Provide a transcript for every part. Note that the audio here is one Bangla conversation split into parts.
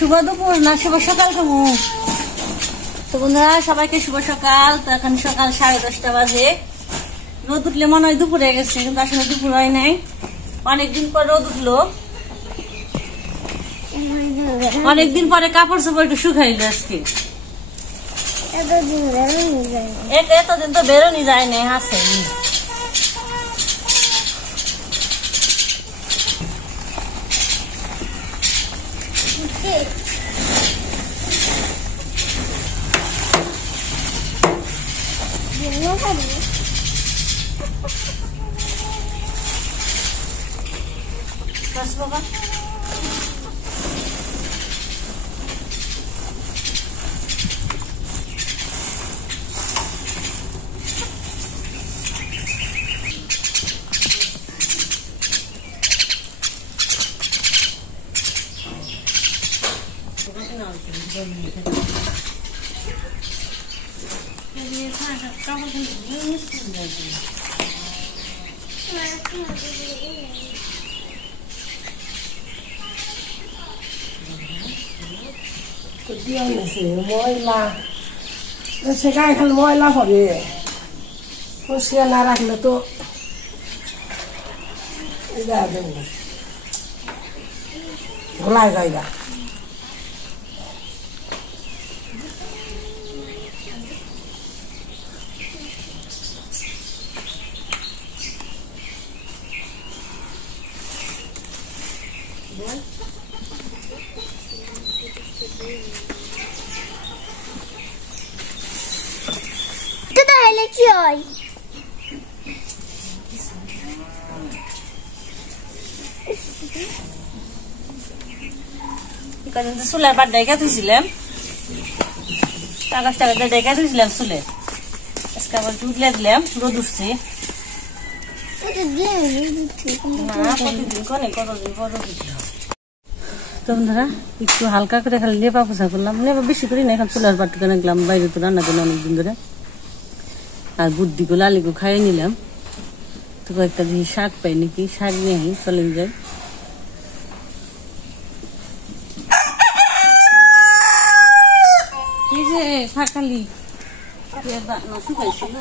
শুভ দুপুর না শুভ সকাল কমু তো বন্ধুরা সবাইকে শুভ সকাল। তো এখন সকাল 10:30 বাজে। রোদ উঠলে মনে হয় দুপুর হয়ে গেছে, কিন্তু আসলে দুপুর হয় নাই। অনেকদিন পর রোদ উঠলো, অনেকদিন পরে কাপড় চোপড় একটু শুকাইলো আজকে। এতদিন তো বেরোনি যায় না, হাসে বাবা। ময়লা সেখানে খালি ময়লা পড়ে, পরিষ্কার না রাখলে তো ঘোলায় জায়গা। কি হয় চুলের পাট ডেকে ধুইছিলাম, কাগজ টাগজ ডেকে ধুইছিলাম চুলে, আজকে আবার উঠলে দিলাম। রোদ উঠছে তো বন্ধুরা, একটু হালকা করে খালি লেপা পোছা করলাম। লেপা বেশি করি না, এখন চুলার পাট রাখলাম, বাইরে তো রান্না করলাম অনেকদিন ধরে। আর বুদ্ধি গুলো আলিগু খাইয়ে নিলাম। তো কয়েকটা দিন শাক পাই নাকি, শাক নিয়ে আহি চলে যায়। এই যে শাকালি শুকাইছিল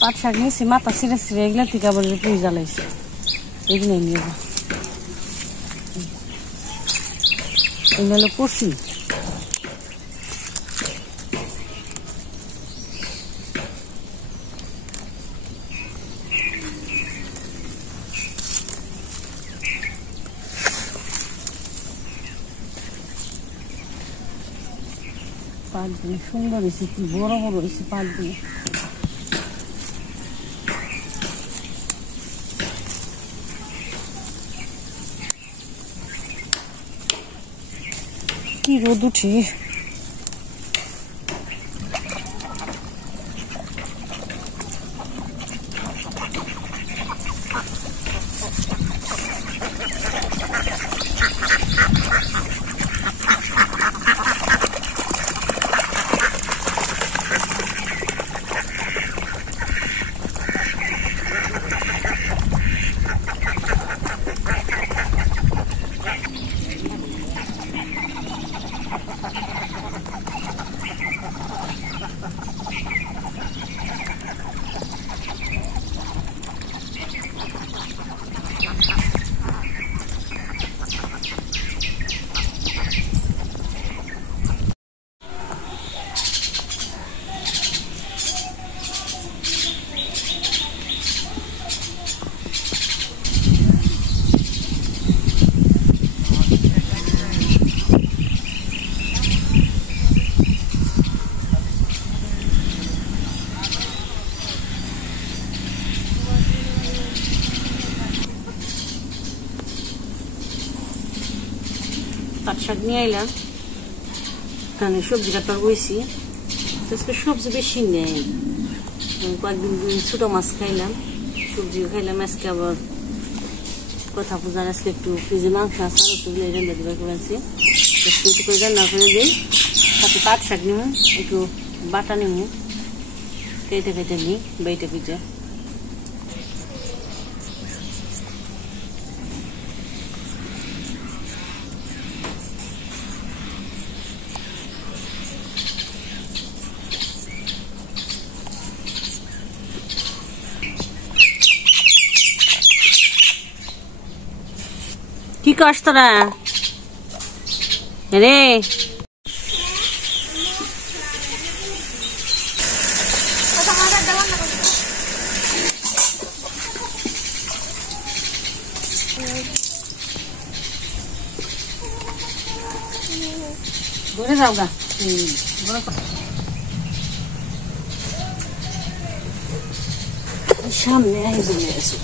পাট শাক নিয়েছি, মাথা ছিঁড়ে ছিঁড়ে এগুলো থেকে আবার পুঁই জ্বালাইছি, এগুলো নিয়ে যাবো। এগুলো হলো কষি। পাটগুলো সুন্দর হয়েছে, কি বড় বড় হয়েছে পাটগুলো। কি রোদ উঠে, পাট শাক নিয়ে এলাম, কারণ সবজি কাটবার বইছি। আজকে সবজি বেশি নেই, কয়েকদিন ছোট মাছ খাইলাম, সবজি খাইলাম। আজকে আবার কথা পূজার আজকে একটু ফ্রিজে মাংস আছে, একটু রান্না দিবার করেছি, একটু করে রান্না করে দিই। সাথে পাট শাক নিব, একটু বাটা নিব, কেটে কেটে নিই বেটে পিঠে। কি করছ তোরা রে? ঘুরে যাও গা, সামনে আই বলে আছো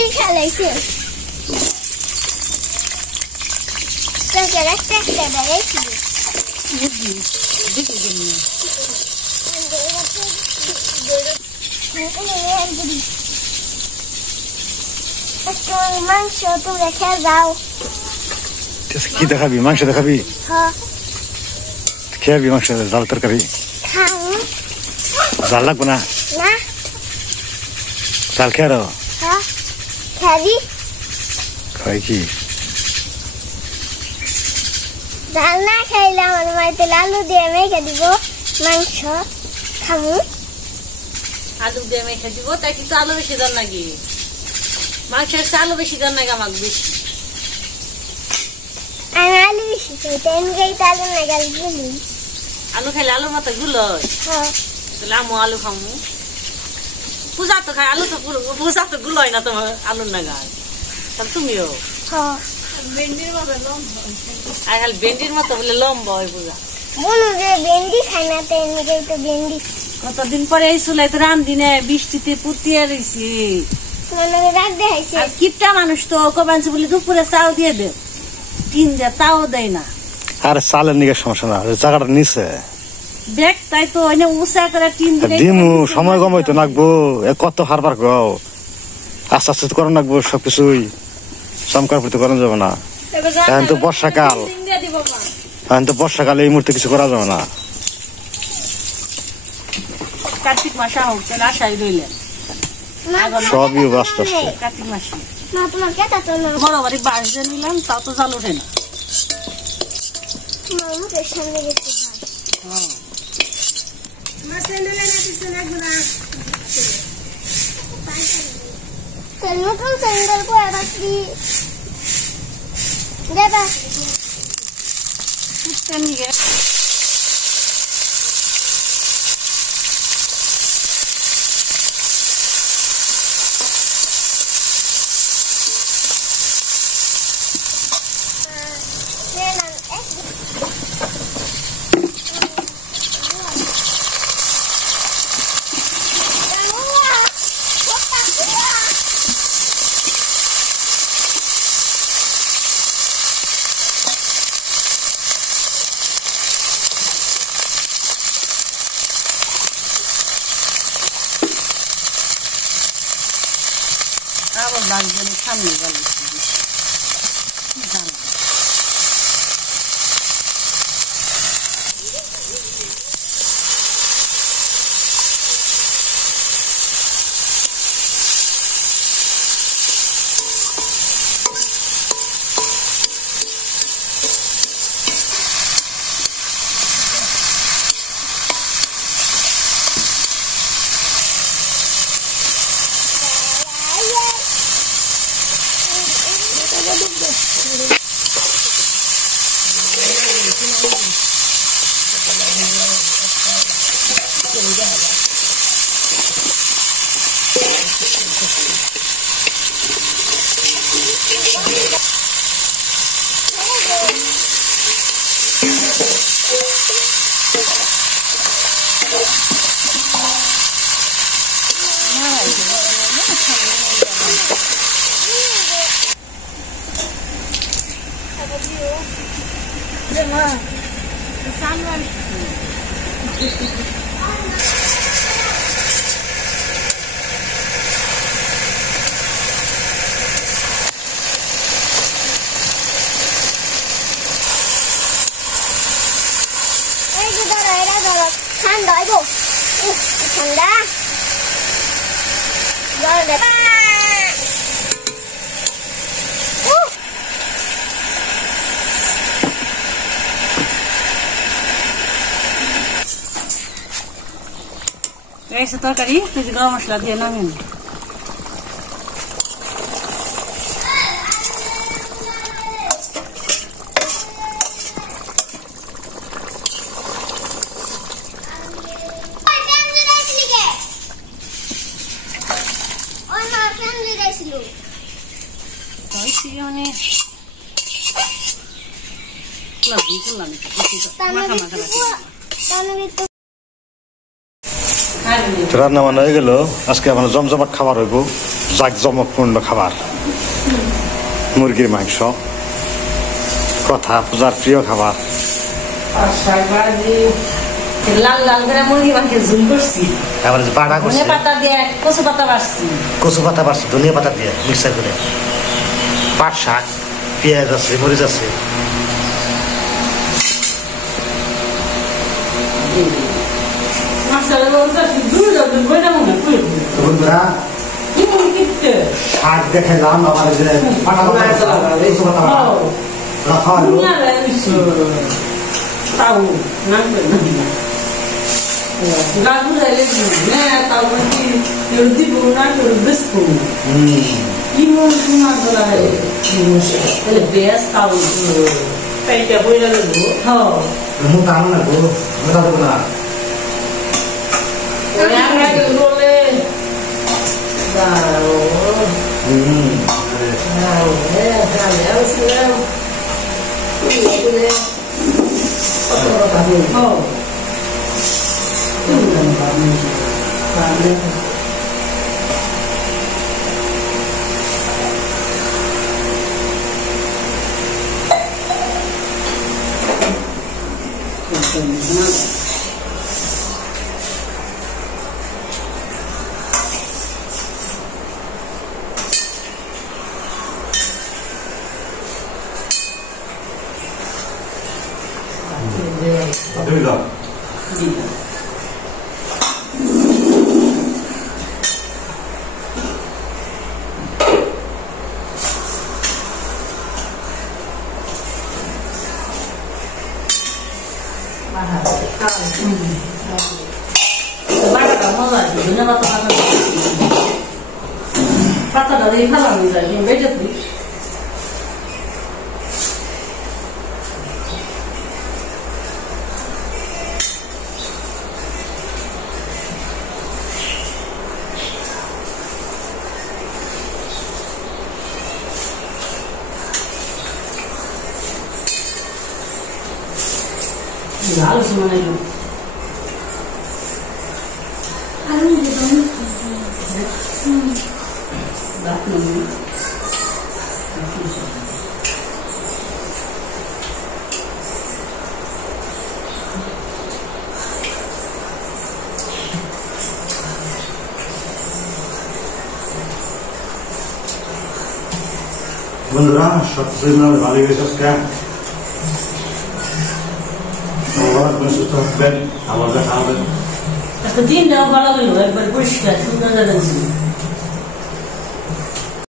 এই খেলাইছে মাংস তুমি রেখে যাও। কি দেখাবি? মাংস দেখাবি? খেয়াবি মাংস? জাল তরকারি জাল লাগবো না? জাল খেয়ার খাবি? খাই কি ডাল না খাইলে আমার মাইতে আলু দিয়ে মেখে দিব মাংস খামু। আলু দিয়ে মেখে দিব, তাই কিন্তু আলু বেশি দেন নাকি? মাংসের আলু বেশি দেন নাকি? আমাকে বেশি আমি আলু বেশি খাই, তাই আমি আলু না গেল গুলি। আলু খাইলে আলুর মতো গুলো, তাহলে আমু আলু খামু। পূজা তো খাই আলু, তো পূজা তো গুলো হয় না তোমার আলুর নাগাল, তাহলে তুমিও আর খালি ভেন্ডির মতো বলে লম্বা হয় পূজা। বলু যে ভেন্ডি খাই না, তাই আমি তো ভেন্ডি। কতদিন পরে এই চুলাই তো রান্দিনে, বৃষ্টিতে পুতিয়ে রয়েছি। রাগ দেখাইছে আর কিপটা মানুষ তো কবাঞ্চি বলে দুপুরে চাও দিয়ে দে, টিন দিয়ে তাও দেয় না। আর চালের নিকে সমস্যা না, জায়গাটা নিচে দেখ, তাই তো উঁচা করে টিন দিয়ে দিমু। সময় কম হইতো নাকবো, কত হারবার গাও, আস্তে আস্তে করা নাকবো সবকিছুই। চমকার প্রতি করা যাবে না। এখন তো বর্ষাকাল, এখন তো বর্ষাকালে এই মুহূর্তে কিছু করা যাবে না। কার্তিক মাসে হোক, তাহলে আশাই রইলেন সবই বাস্ত আসছে কার্তিক মাসে। না তোমার কেটা তো না বড় বাড়ি বাঁশ দিয়ে নিলাম, তাও তো জাল ওঠে না। মুখের সামনে গেছে নতুন স্যান্ডেল পরে রাখি দেবা। আবার বাড়ির সামনে গেল এই যে ধরো এটা ধরো ঠান্ডা হইব ঠান্ডা এসে তরকারি তুই গরম মশলা দিয়ে নামিয়ে নি। রান্না বান্না হয়ে গেল। আজকে আমার জমজমাট খাবার হইব, জাঁকজমকপূর্ণ খাবার। মুরগির মাংস, কথা পূজার প্রিয় খাবার। লাল লাল করে মুরগি মাংসের ঝুল করছি, আবার বাড়া করছি, ধনিয়া পাতা দিয়ে কচু পাতা বাড়ছি, কচু পাতা বাড়ছি, ধনিয়া পাতা দিয়ে মিক্সার করে, পাট শাক, পেঁয়াজ আছে, মরিচ আছে। শাক দেখাইলাম আমার পাতাটা দিয়ে ফেলানো যায় বেঁচে দিস। আলোচনা নেই বন্ধুরা, সবচেয়ে ভালো গেছে আজকে। সুস্থ থাকবেন, আবার দেখা হবে। দিনটাও ভালো হইল, একবার পরিষ্কার সুন্দর